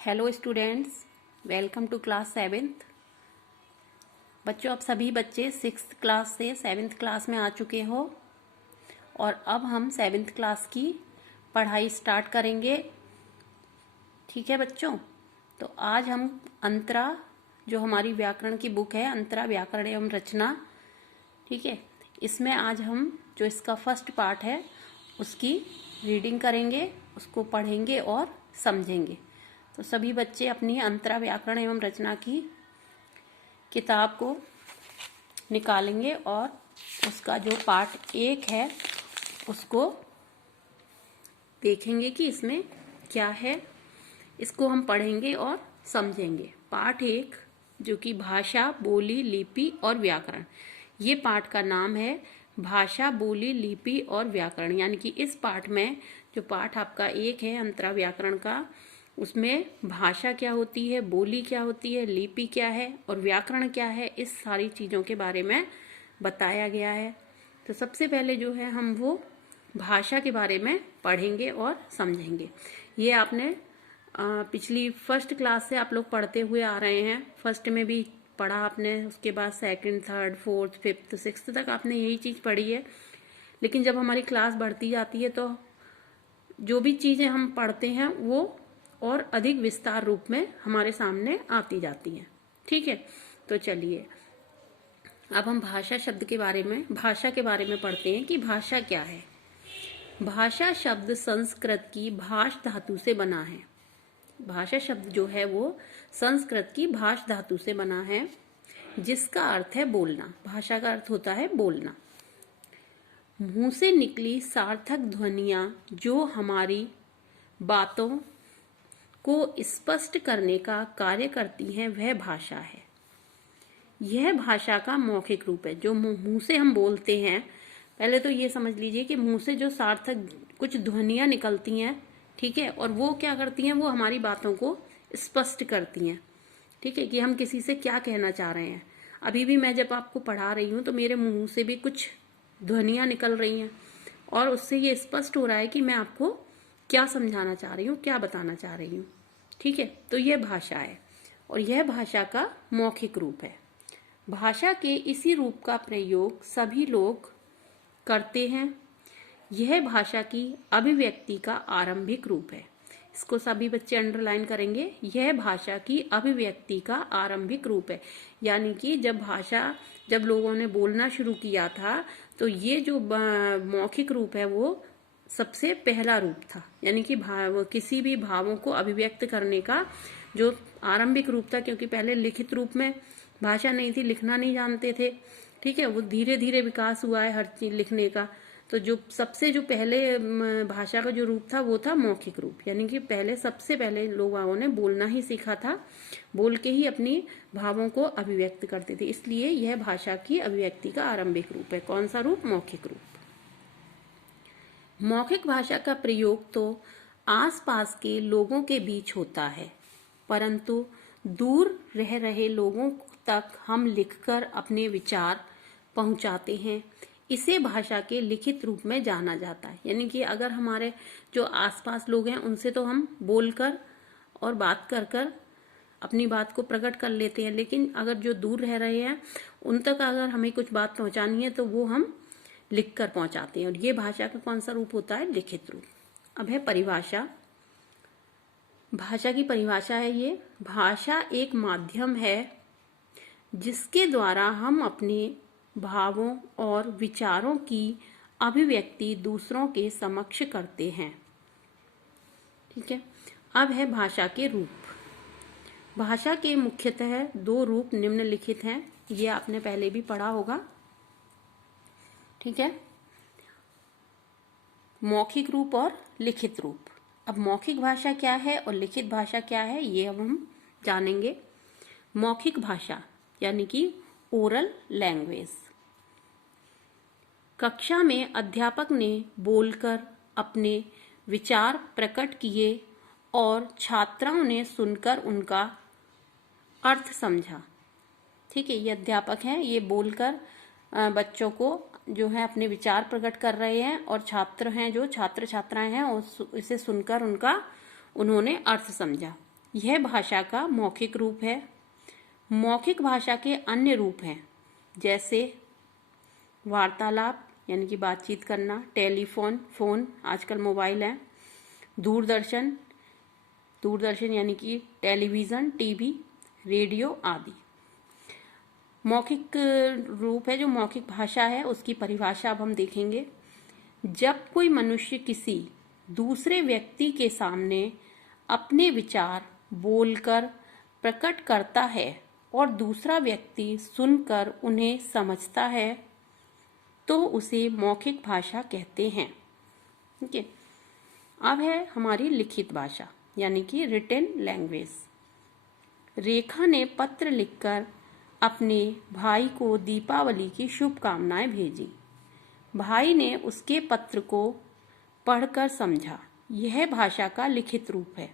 Hello students, welcome to class 7th। बच्चों, अब सभी बच्चे 6th क्लास से 7th क्लास में आ चुके हो और अब हम 7th क्लास की पढ़ाई स्टार्ट करेंगे। ठीक है बच्चों, तो आज हम अंतरा, जो हमारी व्याकरण की बुक है, अंतरा व्याकरण एवं रचना, ठीक है, इसमें आज हम जो इसका फर्स्ट पार्ट है उसकी रीडिंग करेंगे, उसको पढ़ेंगे और समझेंगे। तो सभी बच्चे अपनी अंतरा व्याकरण एवं रचना की किताब को निकालेंगे और उसका जो पार्ट 1 है उसको देखेंगे कि इसमें क्या है। इसको हम पढ़ेंगे और समझेंगे। पार्ट 1 जो कि भाषा, बोली, लिपि और व्याकरण, ये पार्ट का नाम है भाषा, बोली, लिपि और व्याकरण। यानी कि इस पार्ट में जो पार्ट आपका 1 है अंतरा व्याकरण का, उसमें भाषा क्या होती है, बोली क्या होती है, लिपि क्या है और व्याकरण क्या है, इस सारी चीज़ों के बारे में बताया गया है। तो सबसे पहले जो है हम वो भाषा के बारे में पढ़ेंगे और समझेंगे। ये आपने पिछली फर्स्ट क्लास से आप लोग पढ़ते हुए आ रहे हैं। फर्स्ट में भी पढ़ा आपने, उसके बाद second, third, fourth, fifth, sixth तक आपने यही चीज़ पढ़ी है। लेकिन जब हमारी क्लास बढ़ती जाती है तो जो भी चीज़ें हम पढ़ते हैं वो और अधिक विस्तार रूप में हमारे सामने आती जाती हैं। ठीक है, तो चलिए अब हम भाषा शब्द के बारे में, भाषा के बारे में पढ़ते हैं कि भाषा क्या है। भाषा शब्द संस्कृत की भाष धातु से बना है। भाषा शब्द जो है वो संस्कृत की भाष धातु से बना है, जिसका अर्थ है बोलना। भाषा का अर्थ होता है बोलना। मुंह से निकली सार्थक ध्वनियां जो हमारी बातों को स्पष्ट करने का कार्य करती हैं, वह भाषा है। यह भाषा का मौखिक रूप है। जो मुंह से हम बोलते हैं, पहले तो ये समझ लीजिए कि मुंह से जो सार्थक कुछ ध्वनियां निकलती हैं, ठीक है, और वो क्या करती हैं, वो हमारी बातों को स्पष्ट करती हैं। ठीक है, कि हम किसी से क्या कहना चाह रहे हैं। अभी भी मैं जब आपको पढ़ा रही हूँ तो मेरे मुंह से भी कुछ ध्वनियां निकल रही हैं और उससे ये स्पष्ट हो रहा है कि मैं आपको क्या समझाना चाह रही हूँ, क्या बताना चाह रही हूँ। ठीक है, तो यह भाषा है और यह भाषा का मौखिक रूप है। भाषा के इसी रूप का प्रयोग सभी लोग करते हैं। यह भाषा की अभिव्यक्ति का आरंभिक रूप है। इसको सभी बच्चे अंडरलाइन करेंगे। यह भाषा की अभिव्यक्ति का आरंभिक रूप है। यानी कि जब लोगों ने बोलना शुरू किया था तो ये जो मौखिक रूप है वो सबसे पहला रूप था। यानी कि किसी भी भावों को अभिव्यक्त करने का जो आरंभिक रूप था, क्योंकि पहले लिखित रूप में भाषा नहीं थी, लिखना नहीं जानते थे। ठीक है, वो धीरे धीरे विकास हुआ है हर चीज लिखने का। तो जो पहले भाषा का जो रूप था वो था मौखिक रूप। यानी कि सबसे पहले लोगों ने बोलना ही सीखा था, बोल के ही अपनी भावों को अभिव्यक्त करते थे। इसलिए यह भाषा की अभिव्यक्ति का आरंभिक रूप है। कौन सा रूप? मौखिक रूप। मौखिक भाषा का प्रयोग तो आसपास के लोगों के बीच होता है, परंतु दूर रह रहे लोगों तक हम लिखकर अपने विचार पहुंचाते हैं। इसे भाषा के लिखित रूप में जाना जाता है। यानी कि अगर हमारे जो आसपास लोग हैं उनसे तो हम बोलकर और बात कर कर अपनी बात को प्रकट कर लेते हैं, लेकिन अगर जो दूर रह रहे हैं उन तक अगर हमें कुछ बात पहुंचानी है तो वो हम लिख कर पहुंचाते हैं। और ये भाषा का कौन सा रूप होता है? लिखित रूप। अब है परिभाषा। भाषा की परिभाषा है ये: भाषा एक माध्यम है जिसके द्वारा हम अपने भावों और विचारों की अभिव्यक्ति दूसरों के समक्ष करते हैं। ठीक है, अब है भाषा के रूप। भाषा के मुख्यतः 2 रूप निम्नलिखित हैं। ये आपने पहले भी पढ़ा होगा। ठीक है, मौखिक रूप और लिखित रूप। अब मौखिक भाषा क्या है और लिखित भाषा क्या है, ये अब हम जानेंगे। मौखिक भाषा यानी कि ओरल लैंग्वेज। कक्षा में अध्यापक ने बोलकर अपने विचार प्रकट किए और छात्राओं ने सुनकर उनका अर्थ समझा। ठीक है, ये अध्यापक हैं, ये बोलकर बच्चों को जो है अपने विचार प्रकट कर रहे हैं और छात्र हैं, जो छात्र छात्राएं हैं, इसे सुनकर उन्होंने अर्थ समझा। यह भाषा का मौखिक रूप है। मौखिक भाषा के अन्य रूप हैं, जैसे वार्तालाप यानी कि बातचीत करना, टेलीफोन, फोन, आजकल मोबाइल है, दूरदर्शन, दूरदर्शन यानी कि टेलीविज़न, टीवी, रेडियो आदि। मौखिक रूप है जो मौखिक भाषा है, उसकी परिभाषा अब हम देखेंगे। जब कोई मनुष्य किसी दूसरे व्यक्ति के सामने अपने विचार बोलकर प्रकट करता है और दूसरा व्यक्ति सुनकर उन्हें समझता है तो उसे मौखिक भाषा कहते हैं। ठीक है, अब है हमारी लिखित भाषा यानी कि रिटन लैंग्वेज। रेखा ने पत्र लिखकर अपने भाई को दीपावली की शुभकामनाएं भेजी। भाई ने उसके पत्र को पढ़कर समझा। यह भाषा का लिखित रूप है।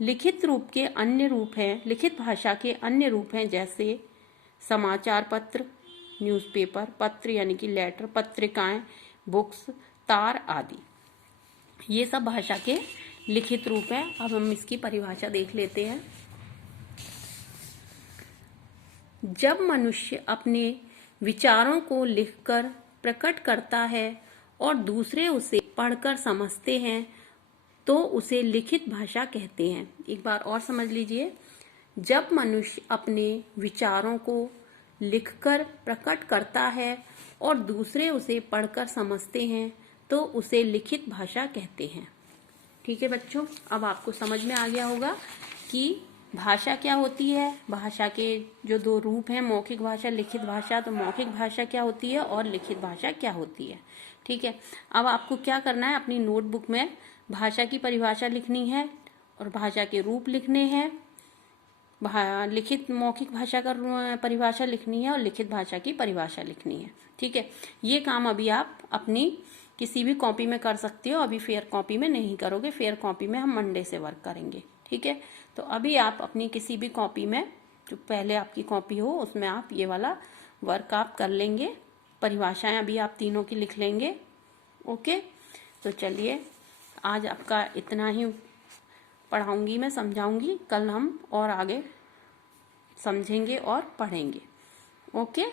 लिखित भाषा के अन्य रूप हैं, जैसे समाचार पत्र, न्यूज़पेपर, पत्र यानी कि लेटर, पत्रिकाएं, बुक्स, तार आदि। ये सब भाषा के लिखित रूप हैं। अब हम इसकी परिभाषा देख लेते हैं। जब मनुष्य अपने विचारों को लिखकर प्रकट करता है और दूसरे उसे पढ़कर समझते हैं तो उसे लिखित भाषा कहते हैं। एक बार और समझ लीजिए। जब मनुष्य अपने विचारों को लिखकर प्रकट करता है और दूसरे उसे पढ़कर समझते हैं तो उसे लिखित भाषा कहते हैं। ठीक है बच्चों, अब आपको समझ में आ गया होगा कि भाषा क्या होती है। भाषा के जो दो रूप हैं, मौखिक भाषा, लिखित भाषा। तो मौखिक भाषा क्या होती है और लिखित भाषा क्या होती है। ठीक है, अब आपको क्या करना है, अपनी नोटबुक में भाषा की परिभाषा लिखनी है और भाषा के रूप लिखने हैं। लिखित मौखिक भाषा का परिभाषा लिखनी है और लिखित भाषा की परिभाषा लिखनी है। ठीक है, ये काम अभी आप अपनी किसी भी कॉपी में कर सकते हो। अभी फेयर कॉपी में नहीं करोगे, फेयर कॉपी में हम मंडे से वर्क करेंगे। ठीक है, तो अभी आप अपनी किसी भी कॉपी में, जो पहले आपकी कॉपी हो, उसमें आप ये वाला वर्क आप कर लेंगे। परिभाषाएं अभी आप तीनों की लिख लेंगे। ओके, तो चलिए आज आपका इतना ही पढ़ाऊंगी, मैं समझाऊंगी। कल हम और आगे समझेंगे और पढ़ेंगे। ओके।